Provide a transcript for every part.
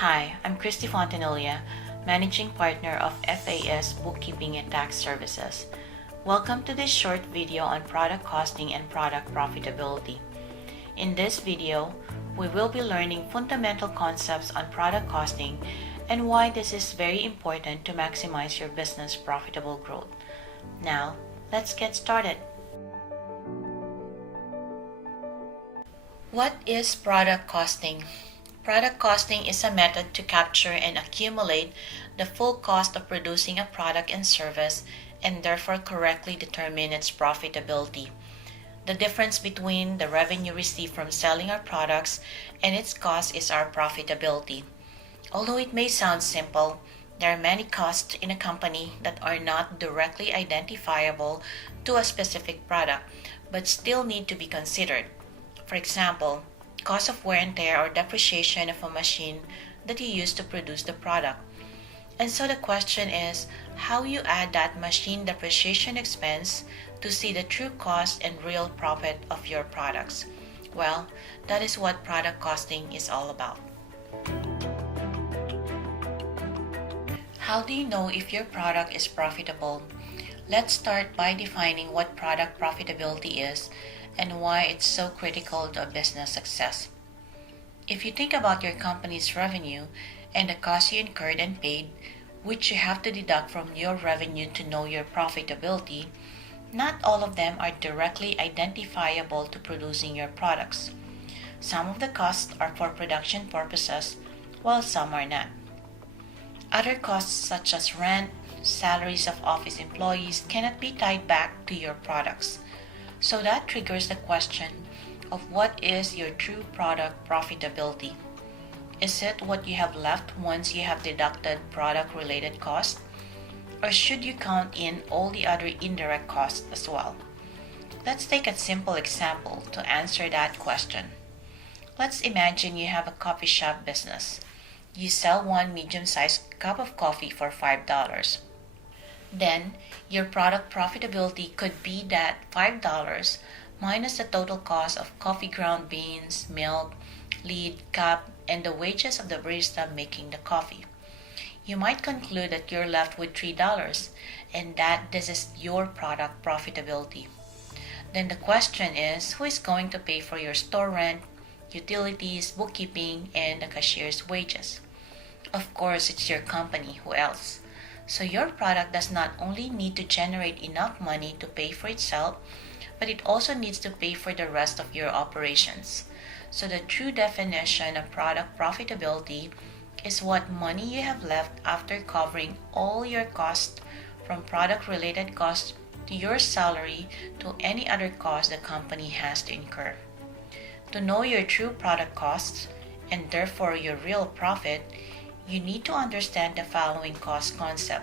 Hi, I'm Christy Fontanilla, Managing Partner of FAS Bookkeeping and Tax Services. Welcome to this short video on product costing and product profitability. In this video, we will be learning fundamental concepts on product costing and why this is very important to maximize your business profitable growth. Now, let's get started. What is product costing? Product costing is a method to capture and accumulate the full cost of producing a product and service and therefore correctly determine its profitability. The difference between the revenue received from selling our products and its cost is our profitability. Although it may sound simple, there are many costs in a company that are not directly identifiable to a specific product but still need to be considered. For example, cost of wear and tear or depreciation of a machine that you use to produce the product. And so the question is how you add that machine depreciation expense to see the true cost and real profit of your products. Well, that is what product costing is all about. How do you know if your product is profitable? Let's start by defining what product profitability is and why it's so critical to a business success. If you think about your company's revenue and the costs you incurred and paid, which you have to deduct from your revenue to know your profitability, not all of them are directly identifiable to producing your products. Some of the costs are for production purposes, while some are not. Other costs such as rent, salaries of office employees cannot be tied back to your products. So that triggers the question of what is your true product profitability? Is it what you have left once you have deducted product-related costs? Or should you count in all the other indirect costs as well? Let's take a simple example to answer that question. Let's imagine you have a coffee shop business. You sell one medium-sized cup of coffee for $5. Then, your product profitability could be that $5 minus the total cost of coffee ground beans, milk, lead, cup, and the wages of the barista making the coffee. You might conclude that you're left with $3 and that this is your product profitability. Then the question is, who is going to pay for your store rent, utilities, bookkeeping, and the cashier's wages? Of course, it's your company. Who else? So your product does not only need to generate enough money to pay for itself, but it also needs to pay for the rest of your operations. So the true definition of product profitability is what money you have left after covering all your costs, from product-related costs to your salary to any other cost the company has to incur. To know your true product costs, and therefore your real profit, you need to understand the following cost concept: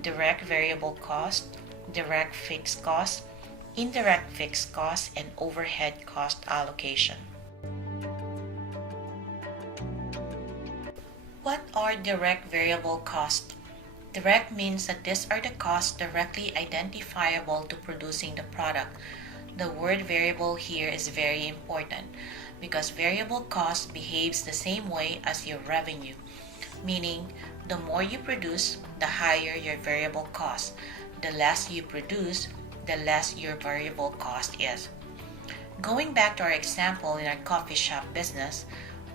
direct variable cost, direct fixed cost, indirect fixed cost, and overhead cost allocation. What are direct variable costs? Direct means that these are the costs directly identifiable to producing the product. The word variable here is very important because variable cost behaves the same way as your revenue, meaning the more you produce, the higher your variable cost. The less you produce, the less your variable cost is. Going back to our example in our coffee shop business,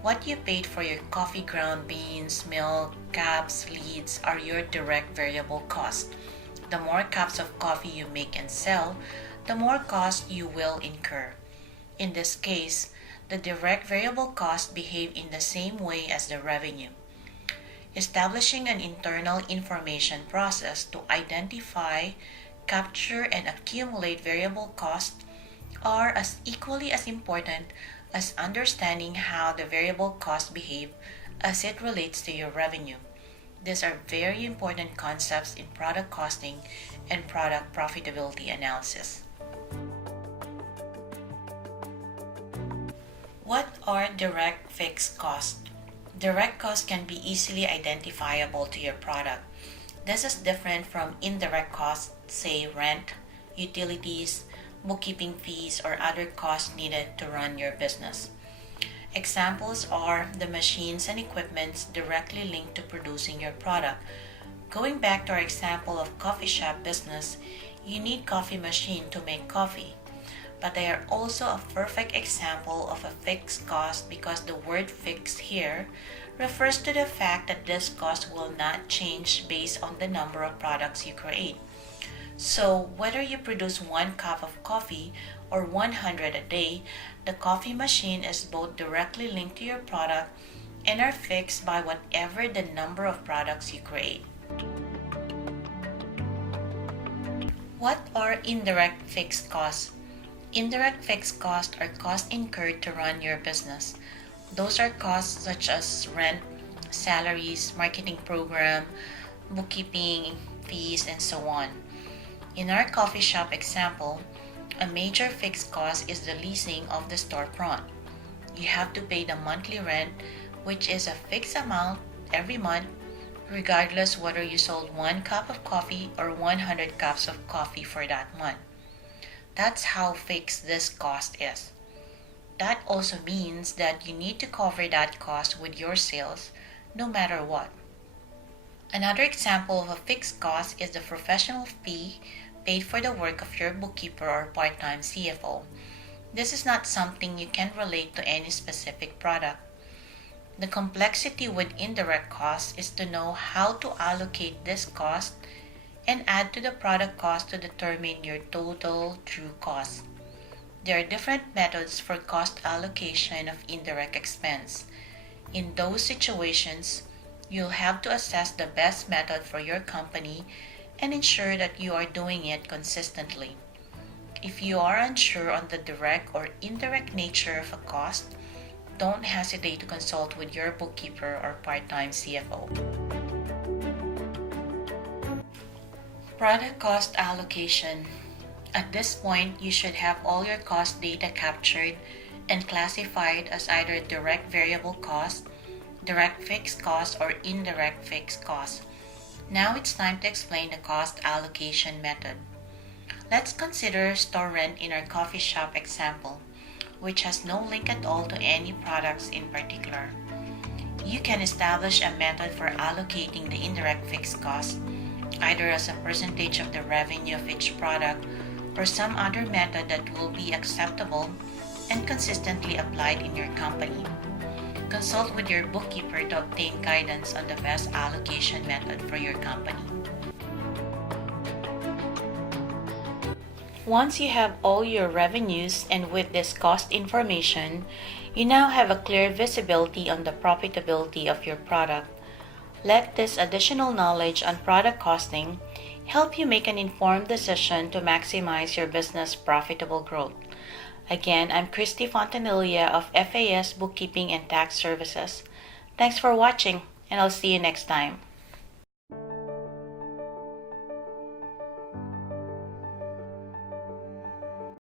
what you paid for your coffee ground beans, milk, cups, leads are your direct variable cost. The more cups of coffee you make and sell, the more cost you will incur. In this case, the direct variable costs behave in the same way as the revenue. Establishing an internal information process to identify, capture, and accumulate variable costs are as equally as important as understanding how the variable costs behave as it relates to your revenue. These are very important concepts in product costing and product profitability analysis. What are direct fixed costs? Direct costs can be easily identifiable to your product. This is different from indirect costs, say rent, utilities, bookkeeping fees, or other costs needed to run your business. Examples are the machines and equipments directly linked to producing your product. Going back to our example of coffee shop business, you need coffee machine to make coffee. But they are also a perfect example of a fixed cost because the word fixed here refers to the fact that this cost will not change based on the number of products you create. So, whether you produce 1 cup of coffee or 100 a day, the coffee machine is both directly linked to your product and are fixed by whatever the number of products you create. What are indirect fixed costs? Indirect fixed costs are costs incurred to run your business. Those are costs such as rent, salaries, marketing program, bookkeeping, fees, and so on. In our coffee shop example, a major fixed cost is the leasing of the storefront. You have to pay the monthly rent, which is a fixed amount every month, regardless whether you sold 1 cup of coffee or 100 cups of coffee for that month. That's how fixed this cost is. That also means that you need to cover that cost with your sales, no matter what. Another example of a fixed cost is the professional fee paid for the work of your bookkeeper or part-time CFO. This is not something you can relate to any specific product. The complexity with indirect costs is to know how to allocate this cost and add to the product cost to determine your total true cost. There are different methods for cost allocation of indirect expense. In those situations, you'll have to assess the best method for your company and ensure that you are doing it consistently. If you are unsure on the direct or indirect nature of a cost, don't hesitate to consult with your bookkeeper or part-time CFO. Product cost allocation. At this point, you should have all your cost data captured and classified as either direct variable cost, direct fixed cost, or indirect fixed cost. Now it's time to explain the cost allocation method. Let's consider store rent in our coffee shop example, which has no link at all to any products in particular. You can establish a method for allocating the indirect fixed cost, either as a percentage of the revenue of each product or some other method that will be acceptable and consistently applied in your company. Consult with your bookkeeper to obtain guidance on the best allocation method for your company. Once you have all your revenues and with this cost information, you now have a clear visibility on the profitability of your product. Let this additional knowledge on product costing help you make an informed decision to maximize your business profitable growth. Again, I'm Christy Fontanilla of FAS Bookkeeping and Tax Services. Thanks for watching, and I'll see you next time.